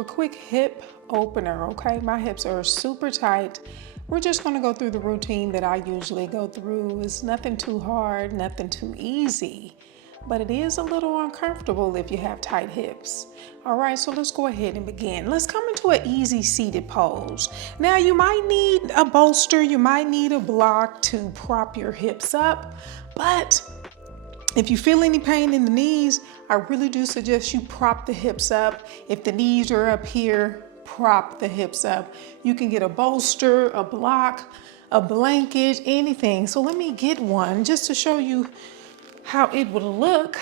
a quick hip opener, okay? My hips are super tight. We're just gonna go through the routine that I usually go through. It's nothing too hard, nothing too easy, but it is a little uncomfortable if you have tight hips. All right, so let's go ahead and begin. Let's come into an easy seated pose. Now you might need a bolster, you might need a block to prop your hips up, but if you feel any pain in the knees, I really do suggest you prop the hips up. If the knees are up here, prop the hips up. You can get a bolster, a block, a blanket, anything. So let me get one just to show you how it would look.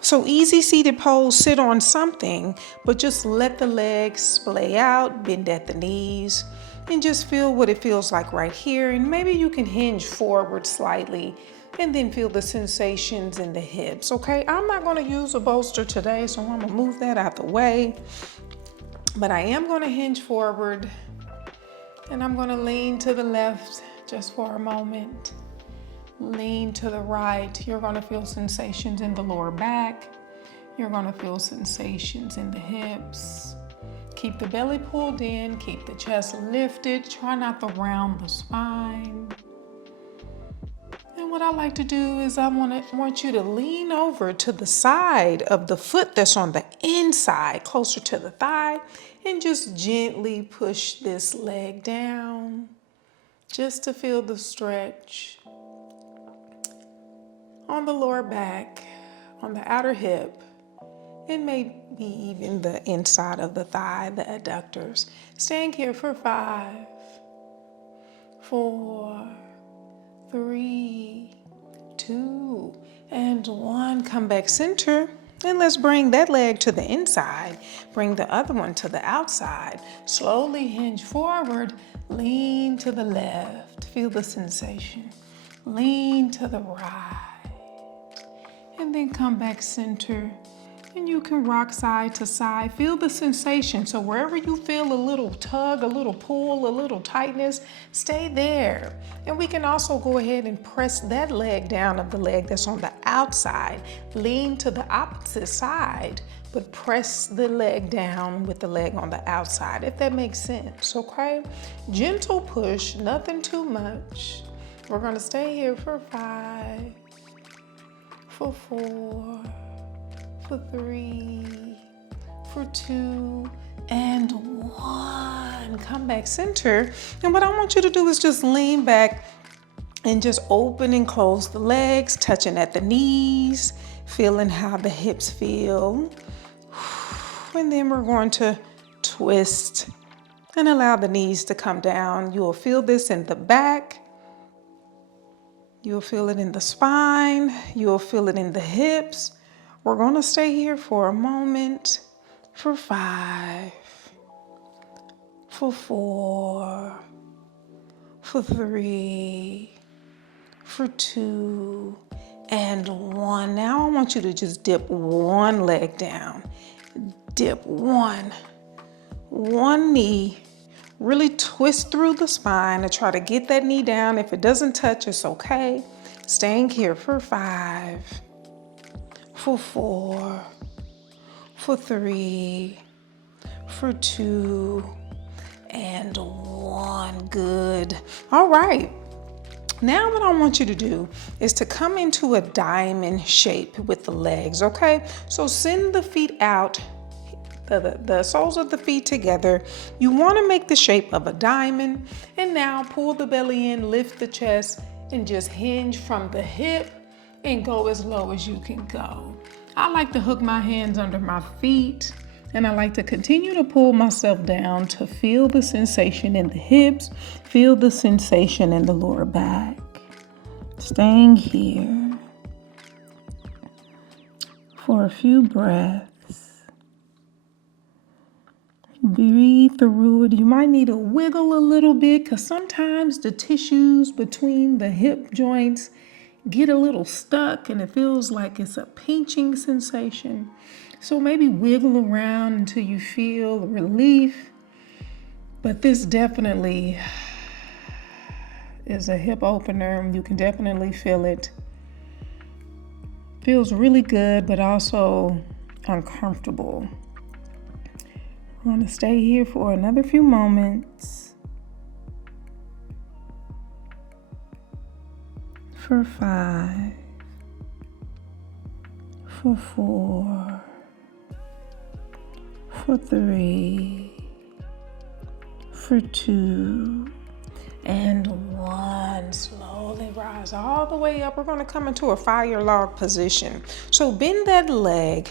So easy seated pose, sit on something, but just let the legs splay out, bend at the knees, and just feel what it feels like right here. And maybe you can hinge forward slightly and then feel the sensations in the hips, okay? I'm not gonna use a bolster today, so I'm gonna move that out the way. But I am gonna hinge forward and I'm gonna lean to the left just for a moment. Lean to the right. You're gonna feel sensations in the lower back. You're gonna feel sensations in the hips. Keep the belly pulled in, keep the chest lifted. Try not to round the spine. And what I like to do is I want you to lean over to the side of the foot that's on the inside, closer to the thigh, and just gently push this leg down, just to feel the stretch on the lower back, on the outer hip, and maybe even the inside of the thigh, the adductors. Staying here for 5, 4, 3, 2, and 1. Come back center, and let's bring that leg to the inside. Bring the other one to the outside. Slowly hinge forward, lean to the left. Feel the sensation. Lean to the right. And then come back center. And you can rock side to side. Feel the sensation. So wherever you feel a little tug, a little pull, a little tightness, stay there. And we can also go ahead and press that leg down of the leg that's on the outside. Lean to the opposite side, but press the leg down with the leg on the outside, if that makes sense, okay? Gentle push, nothing too much. We're gonna stay here for 5, for 4, for 3, for 2, and 1. Come back center. And what I want you to do is just lean back and just open and close the legs, touching at the knees, feeling how the hips feel. And then we're going to twist and allow the knees to come down. You will feel this in the back. You'll feel it in the spine. You'll feel it in the hips. We're going to stay here for a moment, for 5, for 4, for 3, for 2, and 1. Now I want you to just dip one leg down. Dip one knee. Really twist through the spine to try to get that knee down. If it doesn't touch, it's okay. Staying here for 5, for 4, for 3, for 2, and 1. Good. All right. Now what I want you to do is to come into a diamond shape with the legs, okay? So send the feet out, the soles of the feet together. You want to make the shape of a diamond. And now pull the belly in, lift the chest, and just hinge from the hip and go as low as you can go. I like to hook my hands under my feet, and I like to continue to pull myself down to feel the sensation in the hips, feel the sensation in the lower back. Staying here for a few breaths. Breathe through it. You might need to wiggle a little bit because sometimes the tissues between the hip joints get a little stuck and it feels like it's a pinching sensation. So maybe wiggle around until you feel relief. But this definitely is a hip opener. You can definitely feel it. Feels really good, but also uncomfortable. We're going to stay here for another few moments. For 5, for 4, for 3, for 2, and 1. Slowly rise all the way up. We're going to come into a fire log position. So bend that leg.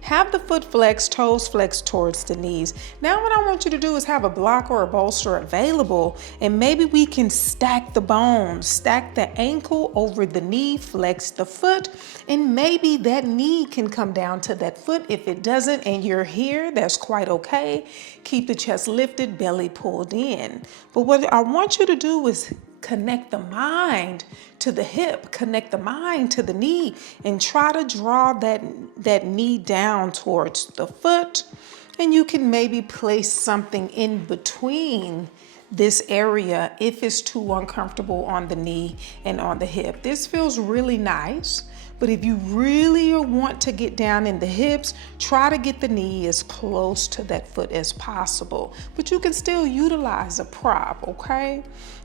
Have the foot flexed, toes flexed towards the knees. Now what I want you to do is have a block or a bolster available, and maybe we can stack the bones, stack the ankle over the knee, flex the foot, and maybe that knee can come down to that foot. If it doesn't and you're here, that's quite okay. Keep the chest lifted, belly pulled in. But what I want you to do is connect the mind to the hip, connect the mind to the knee, and try to draw that knee down towards the foot. And you can maybe place something in between this area if it's too uncomfortable on the knee and on the hip. This feels really nice. But if you really want to get down in the hips, try to get the knee as close to that foot as possible. But you can still utilize a prop, okay?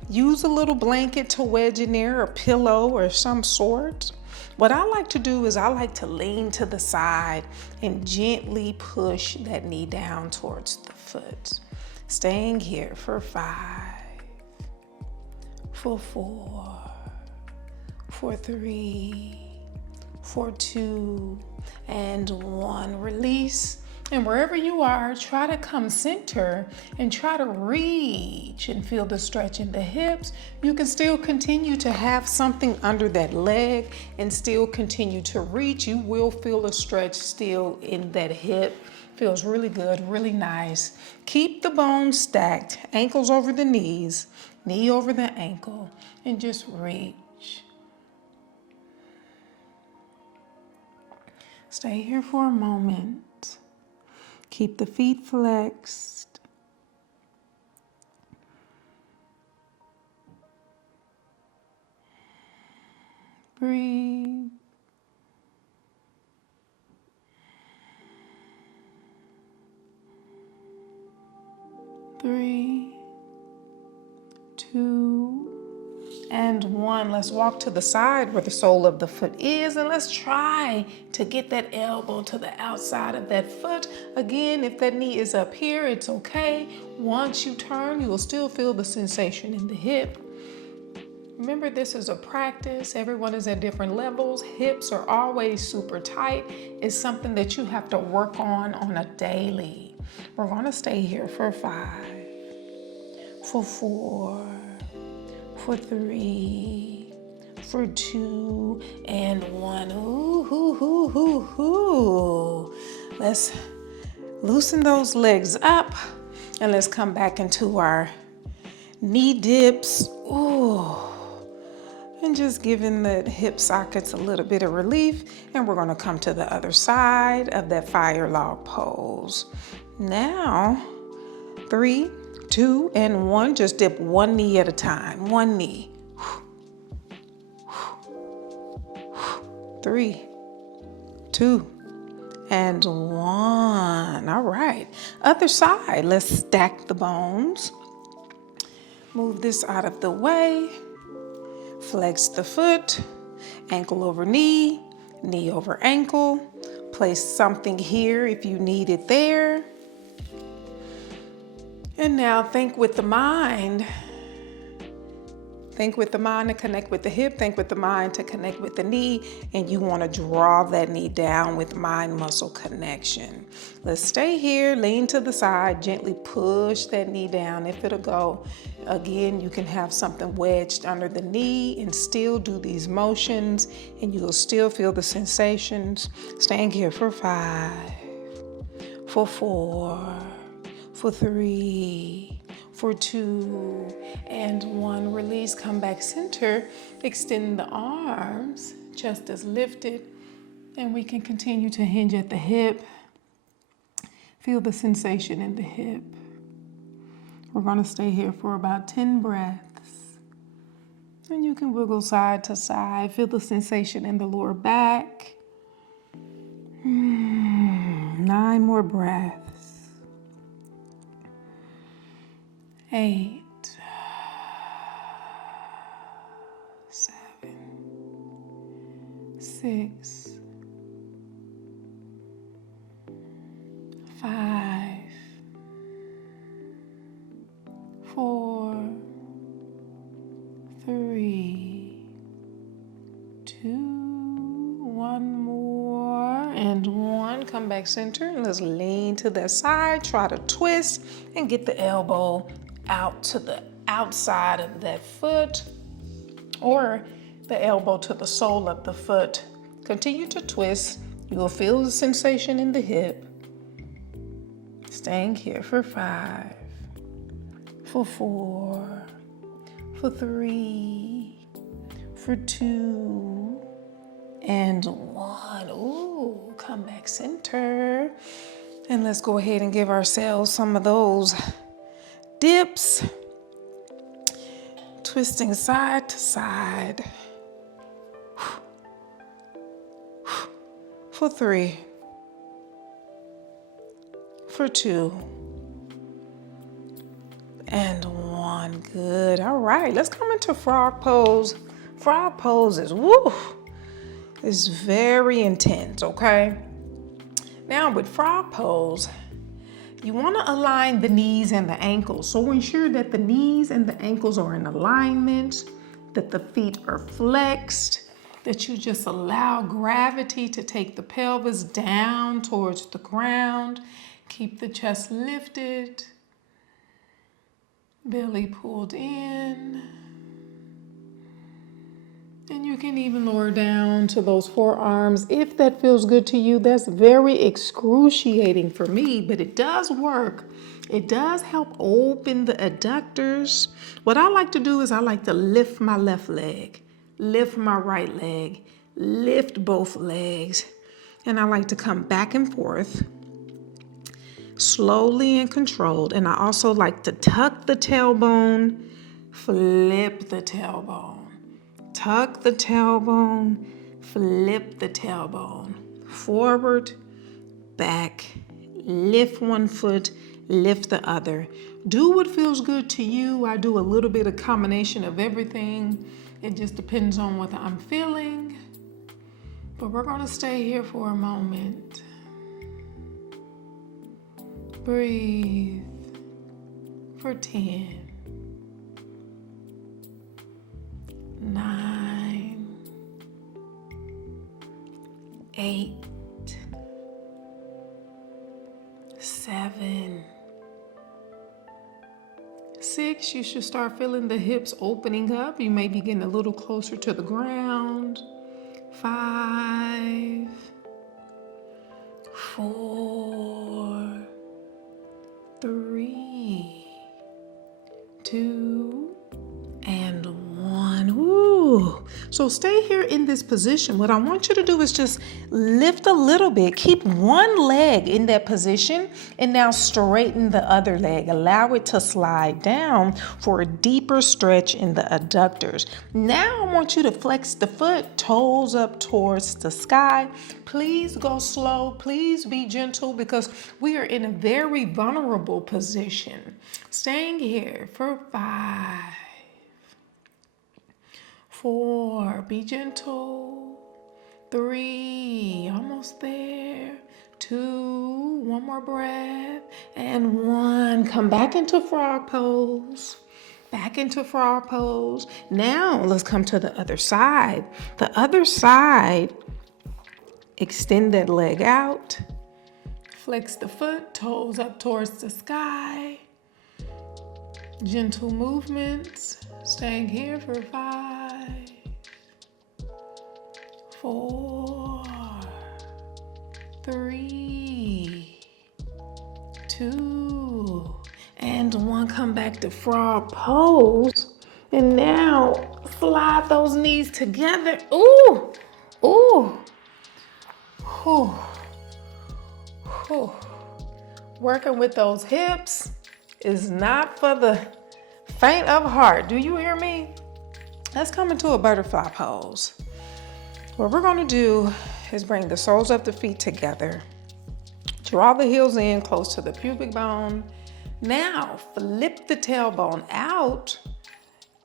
Use a little blanket to wedge in there, a pillow or some sort. What I like to do is I like to lean to the side and gently push that knee down towards the foot. Staying here for 5, for 4, for 3, for 2, and 1. Release. And wherever you are, try to come center and try to reach and feel the stretch in the hips. You can still continue to have something under that leg and still continue to reach. You will feel a stretch still in that hip. Feels really good, really nice. Keep the bones stacked, ankles over the knees, knee over the ankle, and just reach. Stay here for a moment. Keep the feet flexed. Breathe. 3, 2, and 1. Let's walk to the side where the sole of the foot is, and let's try to get that elbow to the outside of that foot. Again, if that knee is up here, it's okay. Once you turn, you will still feel the sensation in the hip. Remember, this is a practice. Everyone is at different levels. Hips are always super tight. It's something that you have to work on a daily. We're going to stay here for 5, for 4, for 3, for 2, and 1. Ooh, hoo, hoo, hoo, hoo. Let's loosen those legs up and let's come back into our knee dips. Ooh. And just giving the hip sockets a little bit of relief. And we're going to come to the other side of that fire log pose. Now, 3, 2, and 1. Just dip one knee at a time. One knee. 3, 2, and 1. All right. Other side. Let's stack the bones. Move this out of the way. Flex the foot. Ankle over knee. Knee over ankle. Place something here if you need it there. And now think with the mind. Think with the mind to connect with the hip. Think with the mind to connect with the knee. And you want to draw that knee down with mind muscle connection. Let's stay here. Lean to the side. Gently push that knee down if it'll go. Again, you can have something wedged under the knee and still do these motions. And you'll still feel the sensations. Staying here for 5, for 4, for 3, for 2, and 1. Release, come back center, extend the arms, chest is lifted, and we can continue to hinge at the hip. Feel the sensation in the hip. We're going to stay here for about 10 breaths. And you can wiggle side to side. Feel the sensation in the lower back. 9 more breaths. 8, 7, 6, 5, 4, 3, 2, one more, and 1. Come back center, and let's lean to that side. Try to twist and get the elbow out to the outside of that foot, or the elbow to the sole of the foot. Continue to twist. You will feel the sensation in the hip. Staying here for 5, for 4, for 3, for 2, and 1. Ooh, come back center. And let's go ahead and give ourselves some of those dips. Twisting side to side. For 3, for 2, and 1. Good. All right, let's come into frog pose. Frog pose is it's very intense, okay? Now with frog pose, you want to align the knees and the ankles. So ensure that the knees and the ankles are in alignment, that the feet are flexed, that you just allow gravity to take the pelvis down towards the ground. Keep the chest lifted, belly pulled in. And you can even lower down to those forearms if that feels good to you. That's very excruciating for me, but it does work. It does help open the adductors. What I like to do is I like to lift my left leg, lift my right leg, lift both legs. And I like to come back and forth, slowly and controlled. And I also like to tuck the tailbone, flip the tailbone. Tuck the tailbone, flip the tailbone. Forward, back, lift one foot, lift the other. Do what feels good to you. I do a little bit of combination of everything. It just depends on what I'm feeling. But we're gonna stay here for a moment. Breathe for 10. 9, 8, 7, 6. You should start feeling the hips opening up. You may be getting a little closer to the ground. 5, 4, 3, 2, and 1. Ooh. So stay here in this position. What I want you to do is just lift a little bit. Keep one leg in that position and now straighten the other leg. Allow it to slide down for a deeper stretch in the adductors. Now I want you to flex the foot, toes up towards the sky. Please go slow. Please be gentle because we are in a very vulnerable position. Staying here for 5, 4, be gentle. 3, almost there. 2, one more breath. And 1, come back into frog pose. Back into frog pose. Now let's come to the other side. The other side, extend that leg out. Flex the foot, toes up towards the sky. Gentle movements. Staying here for 5, 4, 3, 2, and 1. Come back to frog pose. And now slide those knees together. Ooh, ooh, ooh, ooh. Working with those hips is not for the faint of heart. Do you hear me? Let's come into a butterfly pose. What we're gonna do is bring the soles of the feet together. Draw the heels in close to the pubic bone. Now, flip the tailbone out.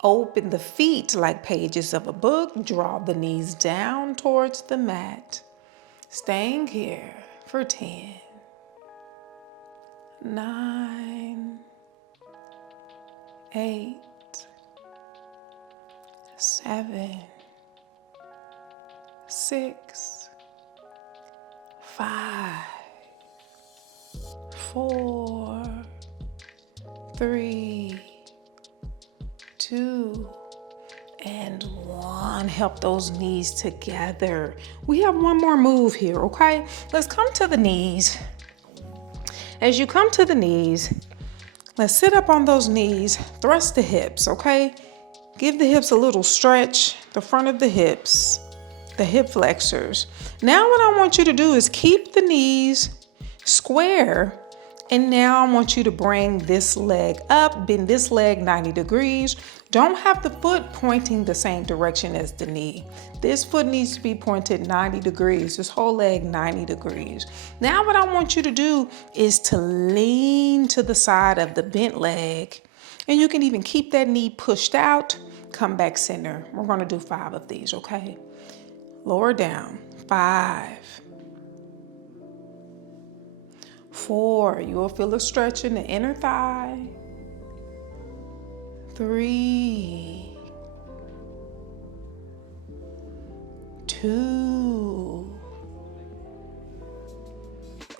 Open the feet like pages of a book. Draw the knees down towards the mat. Staying here for 10, 9, 8, 7, 6, 5, 4, 3, 2, and 1. Help those knees together. We have one more move here, okay? Let's come to the knees. As you come to the knees, let's sit up on those knees, thrust the hips, okay? Give the hips a little stretch, the front of the hips, the hip flexors. Now what I want you to do is keep the knees square. And now I want you to bring this leg up, bend this leg 90 degrees. Don't have the foot pointing the same direction as the knee. This foot needs to be pointed 90 degrees, this whole leg 90 degrees. Now what I want you to do is to lean to the side of the bent leg. And you can even keep that knee pushed out, come back center. We're gonna do 5 of these, okay? Lower down, 5. 4, you will feel a stretch in the inner thigh. 3, 2,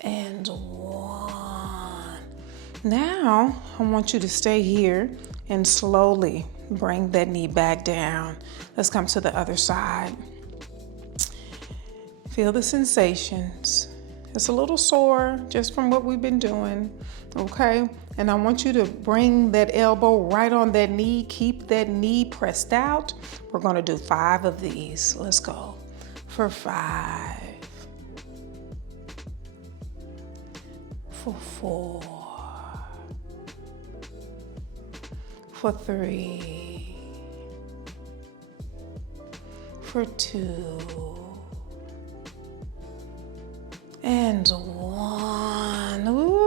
and 1. Now, I want you to stay here and slowly bring that knee back down. Let's come to the other side. Feel the sensations. It's a little sore just from what we've been doing, okay? And I want you to bring that elbow right on that knee. Keep that knee pressed out. We're gonna do 5 of these. Let's go. For 5. For 4. For 3. For 2. And 1. Ooh.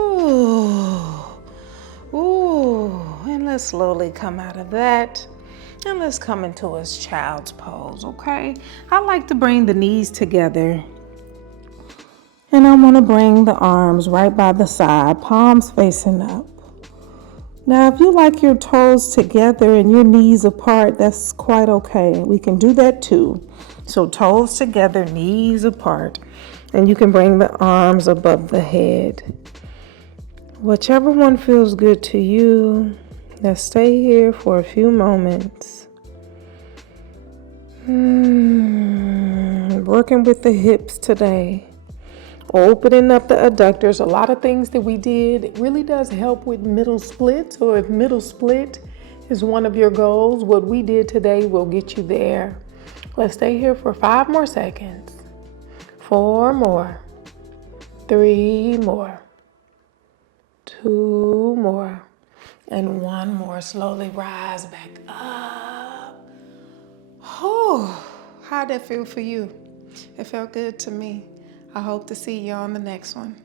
And let's slowly come out of that. And let's come into a child's pose, okay? I like to bring the knees together. And I want to bring the arms right by the side, palms facing up. Now, if you like your toes together and your knees apart, that's quite okay. We can do that too. So toes together, knees apart. And you can bring the arms above the head. Whichever one feels good to you. Let's stay here for a few moments. Working with the hips today. Opening up the adductors. A lot of things that we did, it really does help with middle split. So if middle split is one of your goals, what we did today will get you there. Let's stay here for 5 more seconds. 4 more, 3 more, 2 more, and 1 more. Slowly rise back up. Oh, how'd that feel for you? It felt good to me. I hope to see you on the next one.